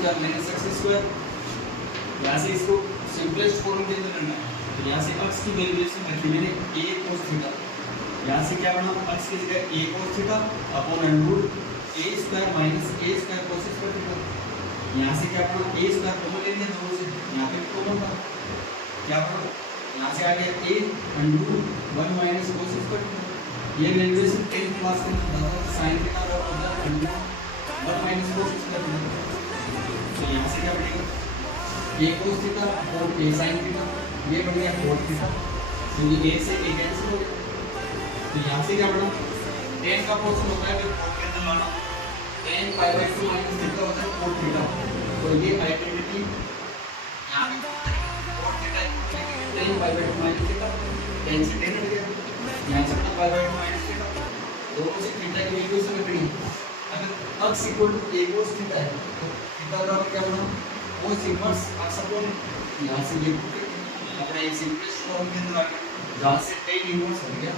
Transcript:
Square minus x square. यहाँ से इसको सिंपलेस्ट फॉर्म के अंदर करना है, तो यहाँ से अक्ष की वैल्यूएशन रखी मैंने a cos थीटा। यहाँ से क्या बना, अक्ष की जगह a cos theta upon root a square minus a square cos square theta. यहाँ से क्या बना, a स्क्वायर कॉमन ले लिया दोनों से, यहाँ पे कॉमन था, क्या बना, यहाँ से आ गया a root 1 minus cos square theta. ये वैल्यूएशन 10th क्लास के अंदर था, sin थीटा का मतलब 1 माइनस cos स्क्वायर थीटा। तो यहाँ से क्या बनेगा, a cos थीटा और a sin थीटा, ये बन गया cos थीटा। तो ये a से a कैंसिल हो गया। तो यहाँ से क्या बना, tan का पोर्शन होता है फिर cos के अंदर लाना, tan pi by 2 minus theta होता है cos थीटा। तो ये आइडेंटिटी यहाँ पे cos theta tan pi by 2 minus theta, tan से tan हट गया, यहाँ से पाई बाय 2 माइनस थीटा, दोनों से थीटा की वैल्यू से रखनी। अगर x equal to a cos theta है तो थीटा बराबर क्या बना, cos इनवर्स अक्ष अपॉन, यहाँ से ये अपना एक सिंपलेस्ट फॉर्म के अंदर आ गया, जहाँ से tan इनवर्स हो गया।